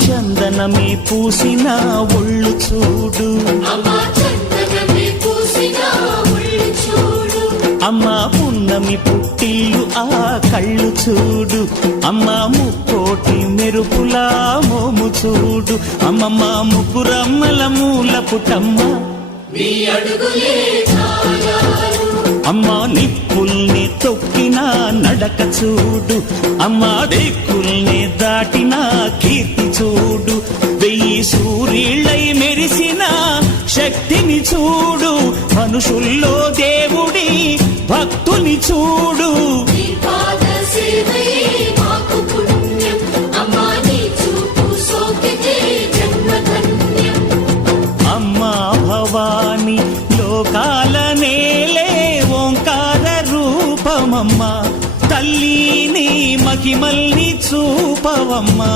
చందనమే పూసిన ఒళ్ళు చూడు, అమ్మా పున్నమి పుట్టిల్లు ఆ కళ్ళు చూడు, అమ్మా ముక్కోటి మెరుపులా మోము చూడు, అమ్మమ్మ ముగ్గురమ్మల మూల పుటమ్మ అమ్మా నిప్పుల్ని తొక్కిన నడక చూడు, అమ్మా దిక్కుల్ని దాటిన కీర్తి చూడు, 1000 సూర్యుళ్ళై మెరిసిన శక్తిని చూడు, మనుషుల్లో దేవుడి భక్తుని చూడు. అమ్మా భవాని లోకాల నేలే ఓంకార రూపమమ్మా, తల్లిని మహిమల్ని చూపవమ్మా.